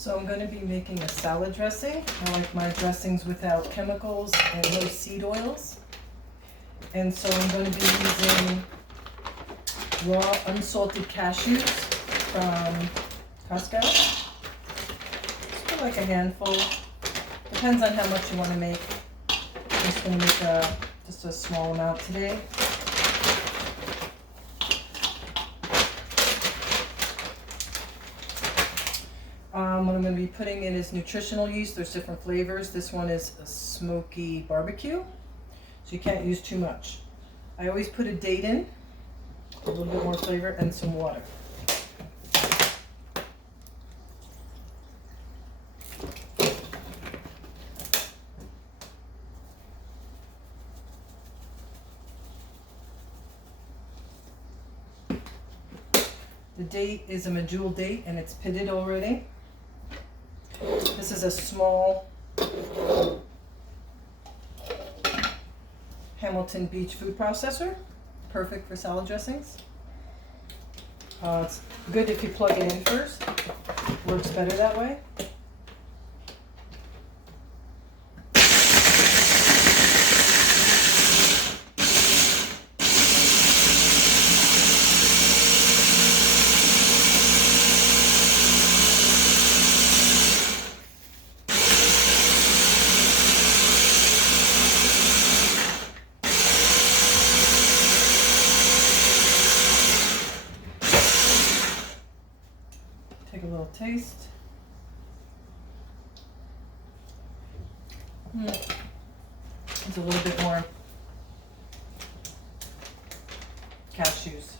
So I'm going to be making a salad dressing. I like my dressings without chemicals and no seed oils. And so I'm going to be using raw unsalted cashews from Costco. Just put like a handful. Depends on how much you want to make. I'm just going to make just a small amount today. What I'm going to be putting in is nutritional yeast. There's different flavors. This one is a Smoky BBQ, so you can't use too much. I always put a date in, a little bit more flavor, and some water. The date is a Medjool date and it's pitted already. This is a small Hamilton Beach food processor, perfect for salad dressings. It's good if you plug it in first, works better that way. Take a little taste. It's a little bit more cashews.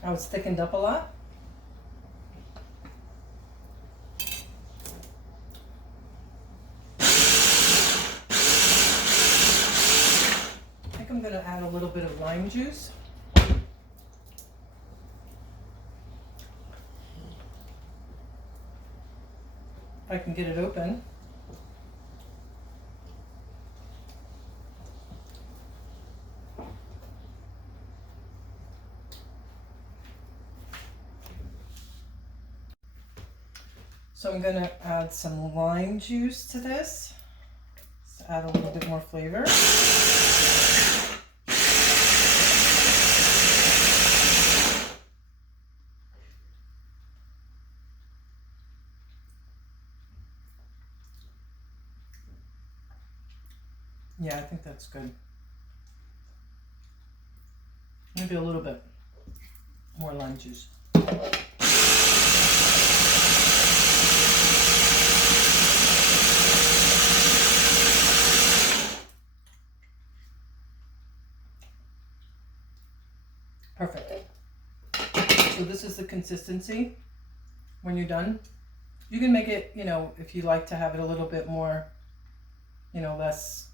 Now it's thickened up a lot. I think I'm going to add a little bit of lime juice. If I can get it open. So I'm going to add some lime juice to this. Just add a little bit more flavor. Yeah, I think that's good. Maybe a little bit more lime juice. Perfect. So this is the consistency when you're done. You can make it, if you like to have it a little bit more, less.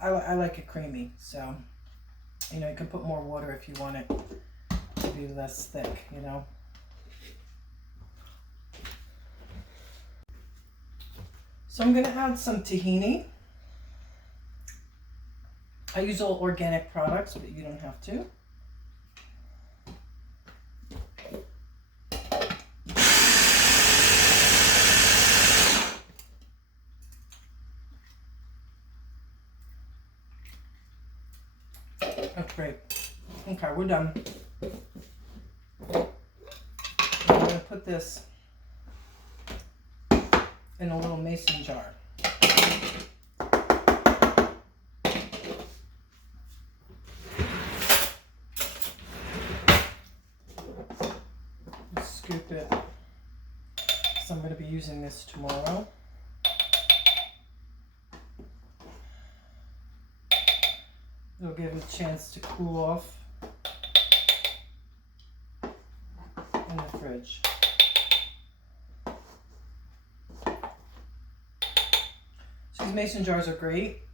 I like it creamy, so, you can put more water if you want it to be less thick, So I'm going to add some tahini. I use all organic products, but you don't have to. That's great. Okay, we're done. I'm going to put this in a little mason jar. Scoop it, because I'm going to be using this tomorrow. It'll give it a chance to cool off in the fridge. These mason jars are great.